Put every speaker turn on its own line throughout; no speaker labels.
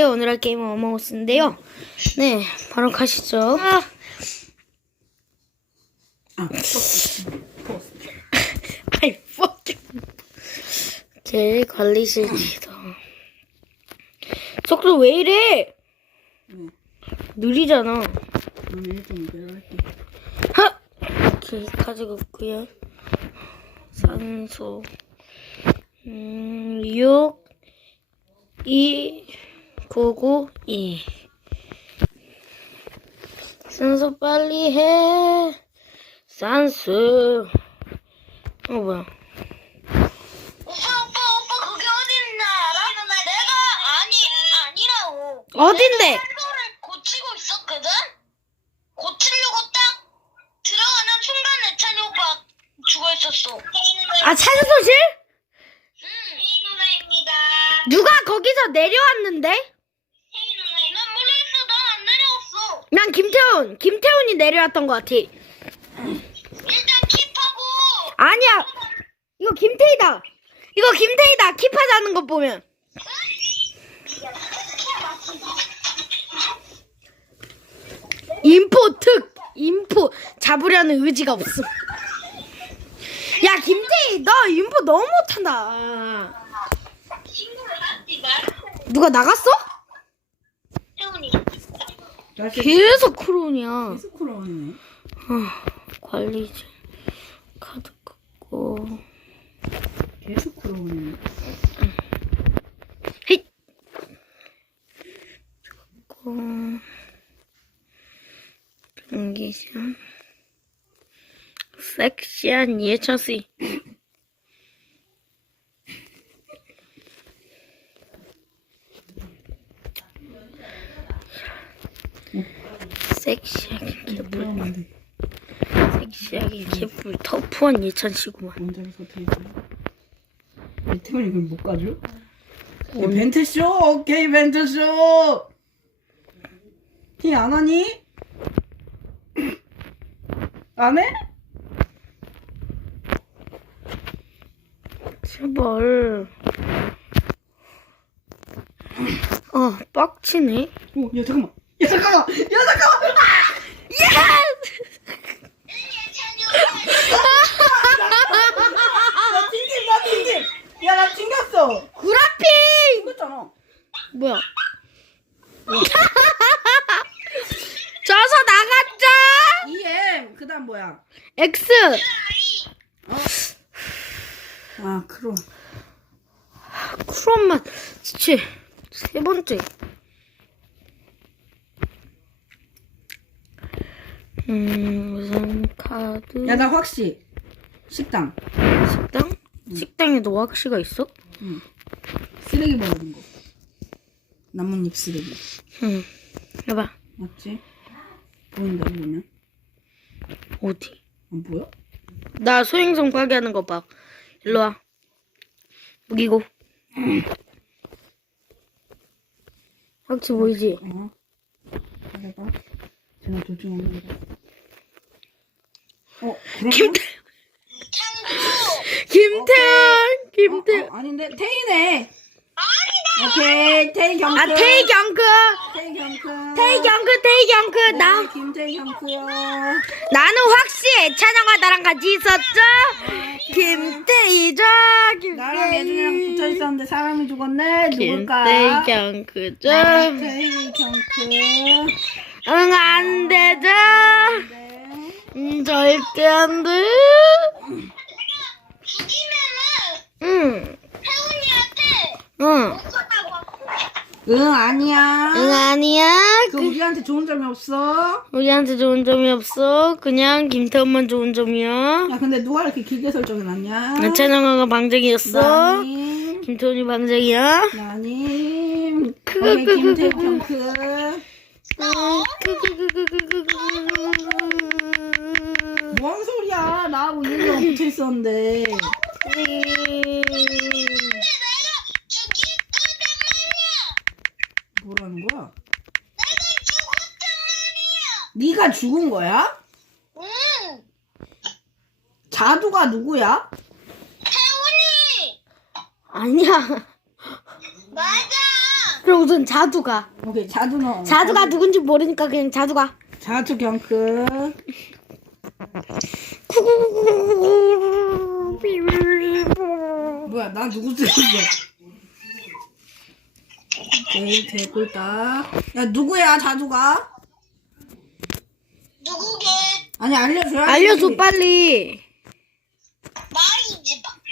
오늘 할 게임은 어몽어스인데요. 네, 바로 가시죠. 아이, 제 관리실입니다. 속도 왜 이래? 느리잖아.
좀 내려갈게.
하! 이렇게 가지고 있고요. 산소 6 2 9 9 2 산소 빨리 해. 산소. 뭐야?
오빠 그게 어딨나 알아? 내가 아니라고.
어딘데?
산소를 고치고 있었거든? 고치려고 딱 들어가는 순간 애찬이 오빠 죽어있었어.
아, 산소실?
응. 혜인 누나입니다.
누가 거기서 내려왔는데?
혜인 누나. 난 모르겠어. 난 안 내려왔어.
난 김태훈이 내려왔던 것 같아.
일단 킵하고.
아니야. 이거 김태희다. 킵하자는 거 보면. 인포 잡으려는 의지가 없음. 야, 김태희, 너 인포 너무 못한다.
친구를 하지 말.
누가 나갔어?
태훈이.
계속 크론이야.
계속 크로네.
관리자 카드 끄고.
계속 크로네.
힛. 끄고. 경기장. 섹시한 예찬씨. 섹시하게 개뿔. 섹시하게 개뿔 터프한 예찬씨구만.
원작에서 태훈이 그걸 못 가죠? 벤트쇼! 오케이 벤트쇼! 티 안 하니? 안 해?
제발. 빡치네.
오, 야 잠깐만. 야 잠깐만.
애찬이 오빠.
나 튕김. 야 나 튕겼어.
구라핑!
튕겼잖아.
뭐야? 져서 나갔자!
EM 그다음 뭐야?
X!
아 크로.
크롬만 지치 세 번째. 무슨 카드?
야 나 확시. 식당.
식당? 식당에 노학씨가 있어?
응. 쓰레기 버리는 거. 나뭇잎 쓰레기.
응. 해봐.
맞지? 보인다 보면.
어디?
안 보여?
나 소행성 파괴하는 거 봐. 일로 와. 무기고. 확실히 보이지?
잘해봐. 제가 조증합니다. 그럼?
김태훈.
아닌데 태희네. 오케이 태희 경크.
아, 태희 경크. 나
김태희 경크요.
나는 확실히 애찬영과 나랑 같이 있었죠? 김태희죠.
나랑 예준이랑 붙어 있었는데 사람이 죽었네. 누굴까?
김태희 경크죠.
태희 경크.
응, 안 되죠. 절대 안 돼.
죽이면은
응.
태훈이한테
응.
못한다고 하고.
응 아니야.
응, 아니야.
우리한테 좋은 점이 없어.
우리한테 좋은 점이 없어. 그냥 김태훈만 좋은 점이야.
야 근데 누가 이렇게 길게 설정해놨냐?
애찬영아가 방장이었어.
나님.
김태훈이 방장이야.
나님. 오케이 김태희 경크. 뭔 소리야? 나하고 이은이랑 붙어 있었는데.
근데 내가 죽일 거단 말이야.
뭐라는 거야?
내가 죽었단 말이야.
네가 죽은 거야?
응.
자두가 누구야?
태훈이.
아니야.
맞아.
그럼 우선 자두가.
오케이, 자두 넣어.
자두가 누군지 모르니까 그냥 자두가.
자두 경크. 뭐야, 나 누구 쓰는데? 오케이, 개꿀다. 야, 누구야, 자두가?
누구게?
아니, 알려줘야지.
알려줘 빨리.
말이지 마.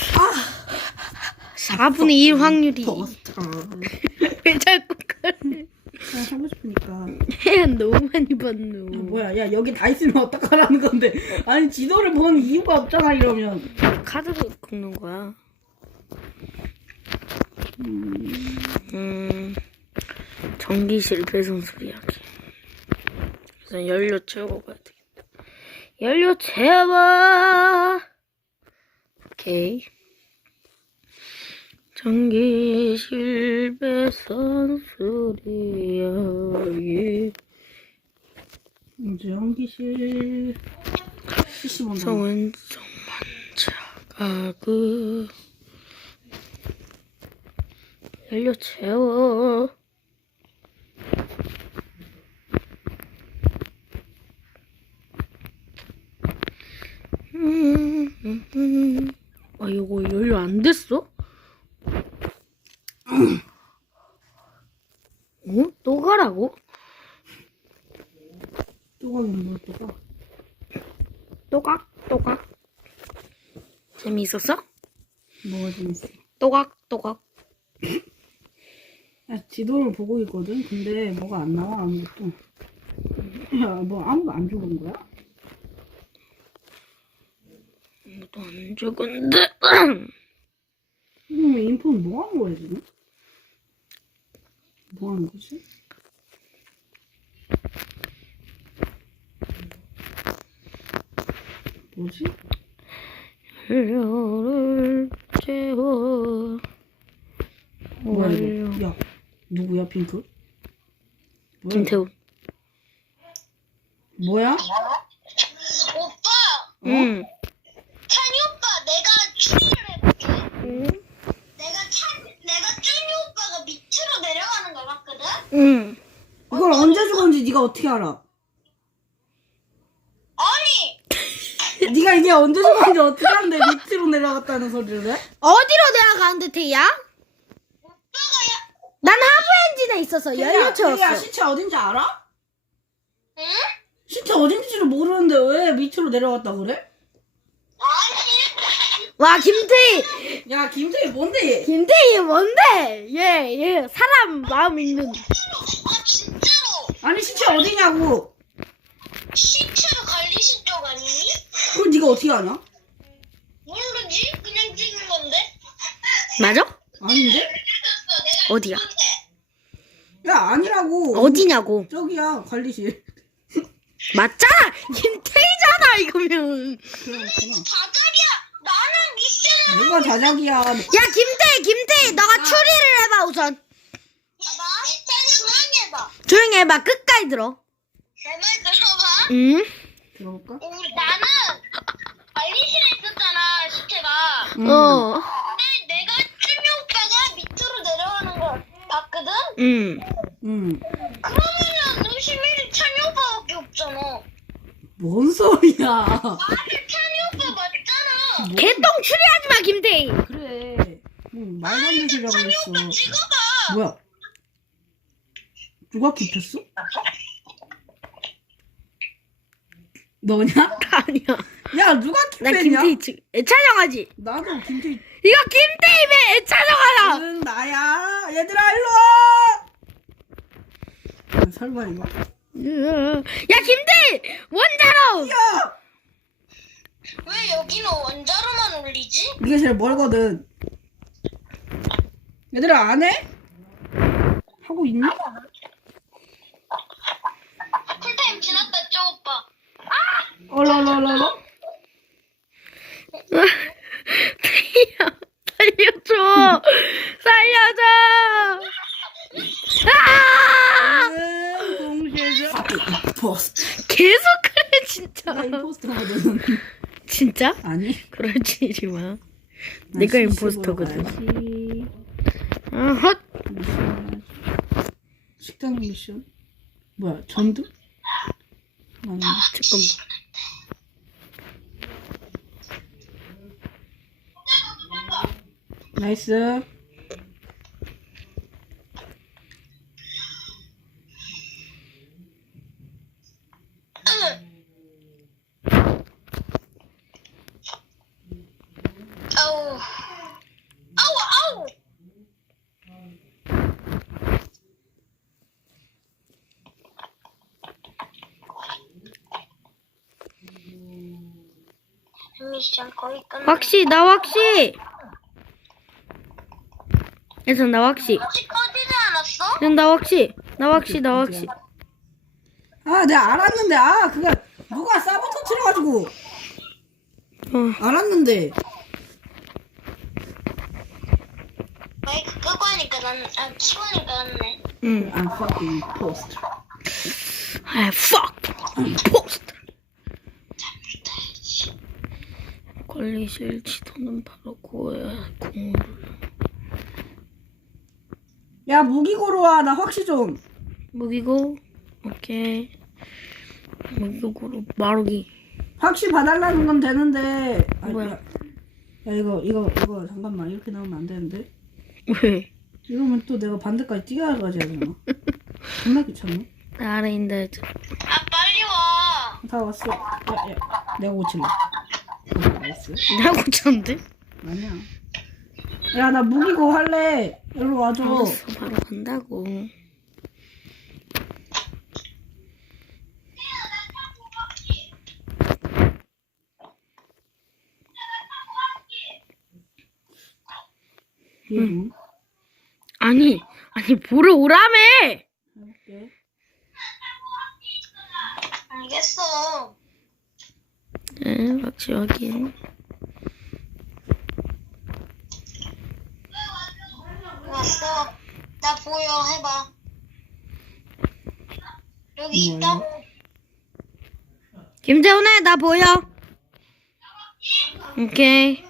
4분의 1 확률이.
버스터.
왜 자꾸 그래?
그냥 하고 싶으니까.
해야 너무 많이 봤노.
뭐야, 야, 여기 다 있으면 어떡하라는 건데. 아니, 지도를 보는 이유가 없잖아, 이러면.
카드를 긁는 거야. 전기실 배송 소리 하기. 그래서 연료 채우고 가야 되겠다. 연료 채워. 오케이. 전기실 배송 소리 하기.
이제 연기실. CC 본다.
왼쪽 만져가고. 연료 채워. 아, 이거 연료 안 됐어? 어? 또 가라고?
또각이는 뭐야, 또각?
또각. 재미있었어?
뭐가 재밌어?
또각.
야, 지도를 보고 있거든? 근데 뭐가 안 나와, 아무것도. 야, 뭐 아무도 안 죽은 거야?
아무도 안 죽은데.
그럼 인포는 뭐 하는 거야, 지금? 뭐 하는 거지? 뭐지?
연료를 채워.
뭐야,
완료.
이거? 야, 누구야, 핑크? 뭐야,
김태훈.
뭐야?
오빠,
응.
찬이 오빠, 내가 추리를 해볼게.
응.
내가 찬이 오빠가 밑으로 내려가는 걸 봤거든?
응.
이걸 언제 죽었는지 네가 어떻게 알아?
아니,
네가 이게 언제 죽었는지 어떻게 아는데 밑으로 내려갔다는 소리를 해?
어디로 내려가는데 태야?
오빠가
난 하부 엔진에 있어서 연료
야,
채웠어.
시체 어딘지 알아?
응?
시체 어딘지를 모르는데 왜 밑으로 내려갔다 그래?
아니,
와 김태희.
야, 김태희 뭔데 얘?
김태희 뭔데? 얘 사람 마음 읽는.
아 진짜로
아니 시체 어디냐고?
시체로 관리실 쪽 아니니?
그걸 네가 어떻게 아냐?
모르지? 그냥 찍은 건데?
맞아?
아닌데?
어디야?
야, 아니라고.
어디냐고?
저기야, 관리실.
맞잖아. 김태희잖아 이거면.
그렇구나.
자잘이야. 나는 미션을
누가 자작이야.
야 김태희 너가 추리를 해봐 우선.
봐봐. 조용히 해봐.
조용히 해봐. 끝까지 들어.
내 말 들어봐.
응?
들어볼까?
나는 관리실에 있었잖아, 시체가.
어.
근데 내가 쭈미 오빠가 밑으로 내려가는 걸 봤거든?
응.
그러면은 의심이 찬이 오빠밖에 없잖아.
뭔 소리야.
아니, 찬이 오빠 맞잖아.
개똥 추리하지 마 김태희.
그래. 말도 안 되는 소리라고
찬이 오빠
했어.
찍어봐.
뭐야? 누가 킵했어? 너냐?
아니야.
야, 누가
난
킵했냐?
김태희 애촬영하지.
나도 김태희.
이거 김태희 왜 애촬영하라.
응, 나야. 얘들아, 일로 와! 설마 이거?
야 김태희 원자로.
야!
왜 여기는 원자로만 올리지?
이게 제일 멀거든. 얘들아, 안 해? 하고 있니?
쿨타임 지났다, 쪼 오빠.
얼얼얼얼.
태희야 살려줘. 살려줘. 아!
공개자. 임포스터.
계속 그래 진짜.
나 임포스터거든.
진짜?
아니.
그러지 마. 내가 임포스터거든.
가야지.
아, 헛.
잠시만요. 식당 미션? 뭐야, 전등? 아닌데.
잠깐만.
나이스.
아우. 아우, 아우. 미션 거의 끝났어.
왁시 나 왁시. 그래서 나 왁시.
아직 꺼지지 않았어?
그냥 나 왁시. 나 왁시 나 왁시.
아, 내가 알았는데. 아, 그거 누가 싸부 터뜨려가지고. 알았는데.
마이크 끄고 하니까 키고 하니까 낫네.
응.
I'm fucking post.
아 fuck. 포스트. 관리실 지도는 바로 고야 공을.
야, 무기고로 와. 나 확실 좀.
무기고. 오케이. 무기고로 마루기.
확실 봐달라는 건 되는데. 아,
뭐야?
야, 이거 잠깐만. 이렇게 나오면 안 되는데.
왜?
이러면 또 내가 반대까지 뛰어가지 하잖아. 존나 귀찮네.
나 아래 있다 했지.
아, 빨리 와.
다 왔어. 야, 내가 고칠래. 나이스.
내가 고쳤는데?
아니야. 야, 나 무기고 할래. 일로 와줘.
알았어, 바로 간다고.
응.
아니 보러 오라며!
해볼게.
알겠어.
네, 확실히 확인.
왔어. 나 보여. 해봐. 여기
뭐야?
있다고.
김재훈아, 나 보여? 오케이.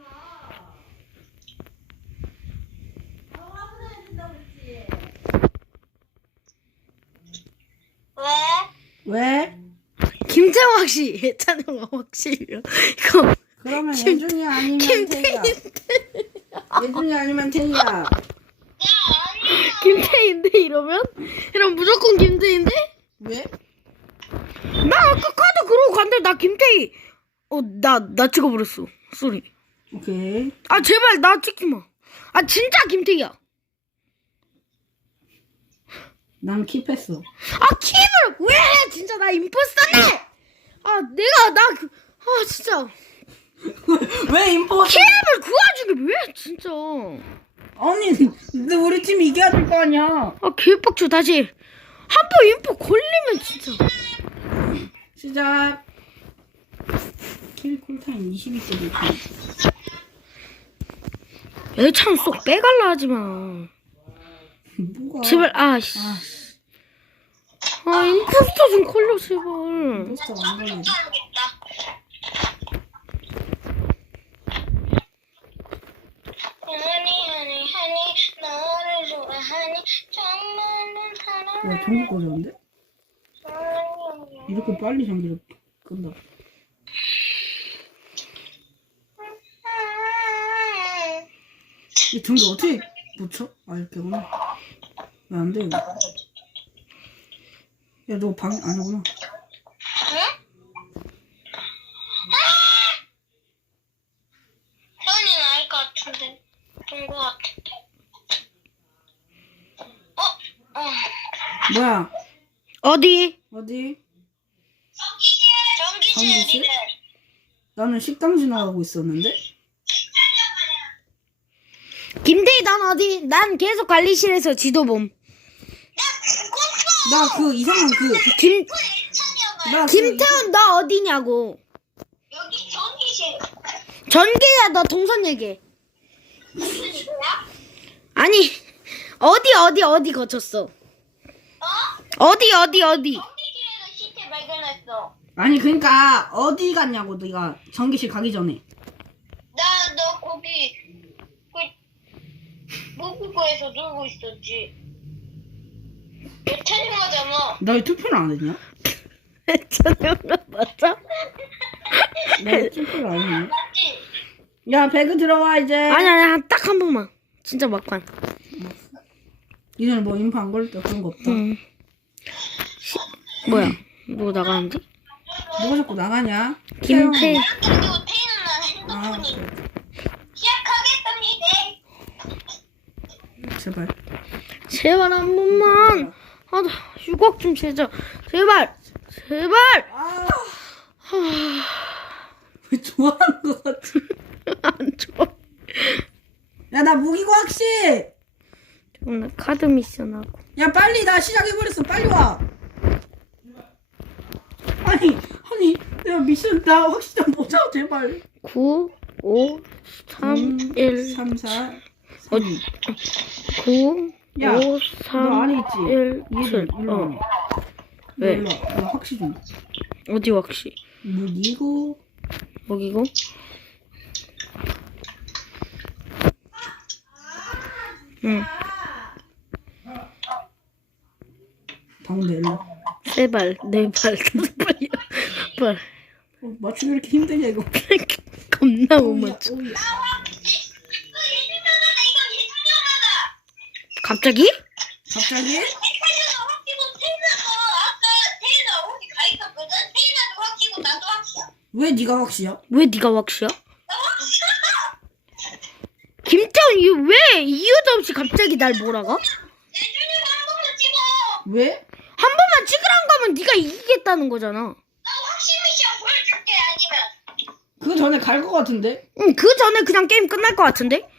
왜?
왜?
김재훈 확시, 예찬영 확시. 이거
그러면 예준이 아니면 태희야. 예준이 아니면 태희야.
야, 아니야.
김태인데 이러면? 이러면 무조건 김태인데?
왜?
나 아까 카드 그러고 간대. 나 김태희. 나 찍어버렸어. 쏘리.
오케이.
아 제발 나 찍지 마. 아 진짜 김태희야.
난 킵했어.
아 킴을 왜 해? 진짜 나 임포스터네. 아 내가 아 진짜
왜 임포스?
킴을 그 와중에 왜 진짜.
아니, 근데 우리 팀 이겨야 될 거 아니야.
아 개빡쳐. 다시 한 번 인포 걸리면 진짜.
시작. 킬 쿨타임 22.6초.
예찬 쏙 빼갈라 하지 마.
뭐가?
제발 아씨. 아 임포스터 좀 걸려 제발.
임포스터가 안 걸리지.
알겠다. 하니 너를 좋아하니 정말은 사랑.
와, 전기 꺼졌는데? 이렇게 빨리 전기를 끈다. 이 전기 어떻게 붙여? 아, 이렇게구나. 왜 안 돼, 이거? 야, 너 방 아니구나.
현이는 알 것 같은데. 본 것 같은데.
뭐야?
어디?
어디?
전기실
전기실?
리를.
나는 식당 지나가고 있었는데?
김태희 난 어디? 난 계속 관리실에서 지도 봄.
나 그 이상한
김
나
김태훈 너 어디냐고.
여기 전기실.
전기야 너 동선 얘기해.
전기실이야?
아니 어디 거쳤어? 어디?
전기실에서 시체 발견했어.
아니, 그러니까 어디 갔냐고, 네가 전기실 가기 전에.
너 거기 모국어에서 놀고 있었지. 못 찾은 거잖아.
나 왜 투표를 안 했냐?
애찬이가 맞아?
나 왜 투표를 안 했냐?
맞지?
야, 배그 들어와, 이제.
아니야, 딱 한 번만. 진짜 막판.
이제는 뭐 인파 안 걸릴 때 그런 거 없다.
응. 뭐야? 뭐 나가는데?
누가 자꾸 나가냐?
김태.
그리고 태희는
아,
핸드폰이
그래.
시작하겠습니다.
제발.
제발 한 번만. 아, 나 휴각 좀 제자. 제발. 제발.
아. 왜 좋아하는 거 같지?
안 좋아.
야, 나 무기과학실!
오늘 카드 미션 하고.
야, 빨리 나 시작해버렸어. 빨리 와. 아니, 내가 미션 나 확실히 좀 보자, 제발.
9, 5, 3, 1.
3, 4, 3.
9,
야,
5,
너
3,
안에 있지?
1,
얘들
7.
일로 와.
왜?
일로 와. 나 확실히 좀.
어디 확시?
무기고.
여기고? 응.
방금 일로.
세 발, 네 발, 다섯 발이야. 발.
맞추기 왜 이렇게 힘드냐, 이거.
겁나 못 맞춰.
오야.
예준이가 이거 예준이가
갑자기?
갑자기?
태희가 확히고 태희가 아까 태희가 어디 가 있었거든. 태희가 확히고 나도 확이야.
왜 네가 확실이야?
왜 네가 확시야?
나 확이야.
김태훈, 왜 이유도 없이 갑자기 날 몰아가?
예준이가 한 번만 찍어.
왜?
한 번만 찍으란 거면 네가 이기겠다는 거잖아.
나 확신 미션 보여줄게. 아니면
그 전에 갈 것 같은데?
응, 그 전에 그냥 게임 끝날 것 같은데?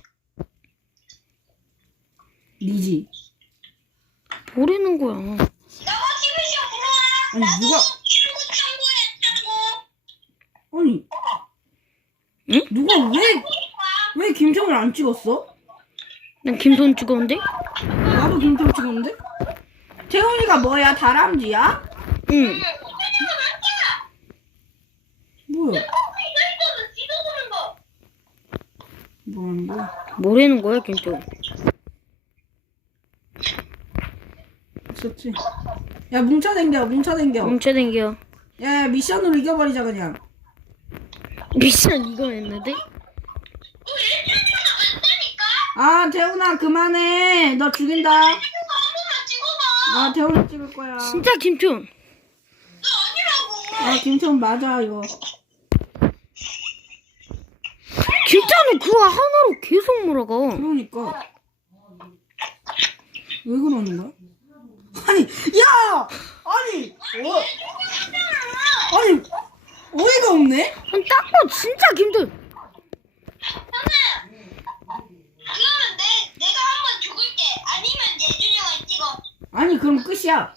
니지.
뭐라는 거야.
나 확신 미션 불러와.
아니,
나도
누가-
친구 참고했다고.
아니.
응?
누가 왜 김태훈을 안 찍었어?
난 김태훈 찍었는데?
나도 김태훈 찍었는데? 태훈이가 뭐야? 다람쥐야?
응.
뭐야?
이거 있어도 찍어보는 거.
뭐 하는 거야?
뭐라는 거야, 김태훈?
있었지. 야, 뭉쳐댕겨.
뭉쳐댕겨.
야, 미션으로 이겨버리자, 그냥.
미션 이거 했는데?
너 예준이가 맞다니까.
아, 태훈아, 그만해. 너 죽인다.
이거 한 번만 찍어봐.
아, 태훈이 찍을 거야.
진짜 김태훈.
너 아니라고.
아, 김태훈 맞아, 이거.
김태훈은 그거 하나로 계속 몰아가.
그러니까. 왜 그러는 거야? 아니, 야! 아니, 아니, 어이가 없네?
아니, 딱 봐, 진짜 김태훈.
그러면 내가 한 번 죽을게. 아니면 예준이가 찍어.
아니, 그럼 끝이야.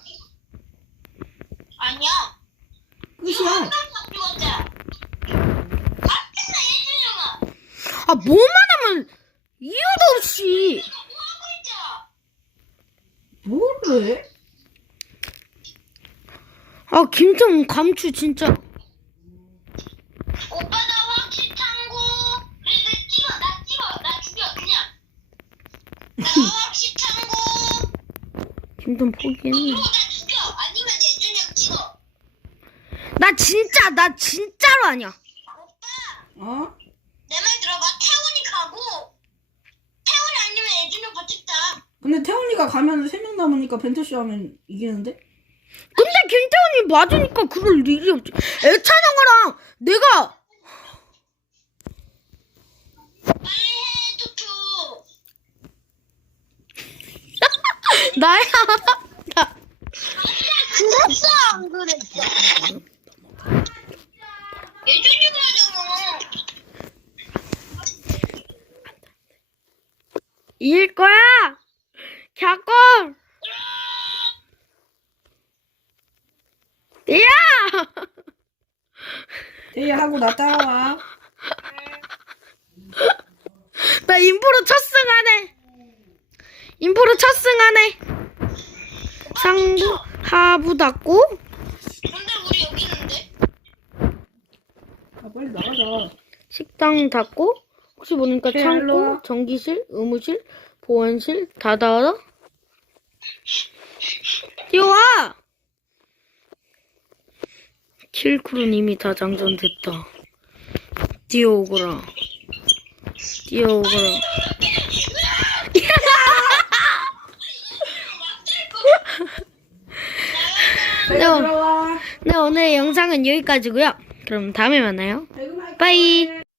아니야.
끝이야.
한 번만 죽었잖아. 맞잖아 예준이가.
아, 뭐만 하면 이유도 없이.
이거 뭐 하고 있잖아.
뭐래?
아, 김태훈 감추 진짜.
오빠 나 확실 참고. 그래 나 찍어. 나 죽여 그냥. 나 확실 참고.
김태훈 포기했네.
이거 나 죽여. 아니면 예준이가 찍어.
나 진짜로 아니야.
오빠
어?
내 말 들어봐. 태훈이 가고. 태훈이 아니면 예준이 오빠 찍자.
근데 태훈이가 가면 3명 남으니까 벤트쇼 하면 이기는데?
근데 김태훈이 맞으니까 그럴 일이 없지. 애찬형아랑 내가
빨리 해 투투.
나야. 나
그랬어 안 그랬어? 예준이가 하잖아.
이길 거야. 갸꼼. 야.
태희 하고 나 따라와.
나 인프로 첫 승하네. 인프로 첫 승하네. 상부 하부 닫고
근데 우리 여기 있는데?
아, 빨리 나가자.
식당 닫고 혹시 모르니까
일로 와.
창고, 전기실, 의무실, 보안실 다 닫아. 뛰어와! 킬쿨은 이미 다 장전됐다. 뛰어오거라. 뛰어오거라.
빨리
네,
들어와.
네, 오늘 영상은 여기까지고요. 그럼 다음에 만나요.
퇴근할게.
빠이.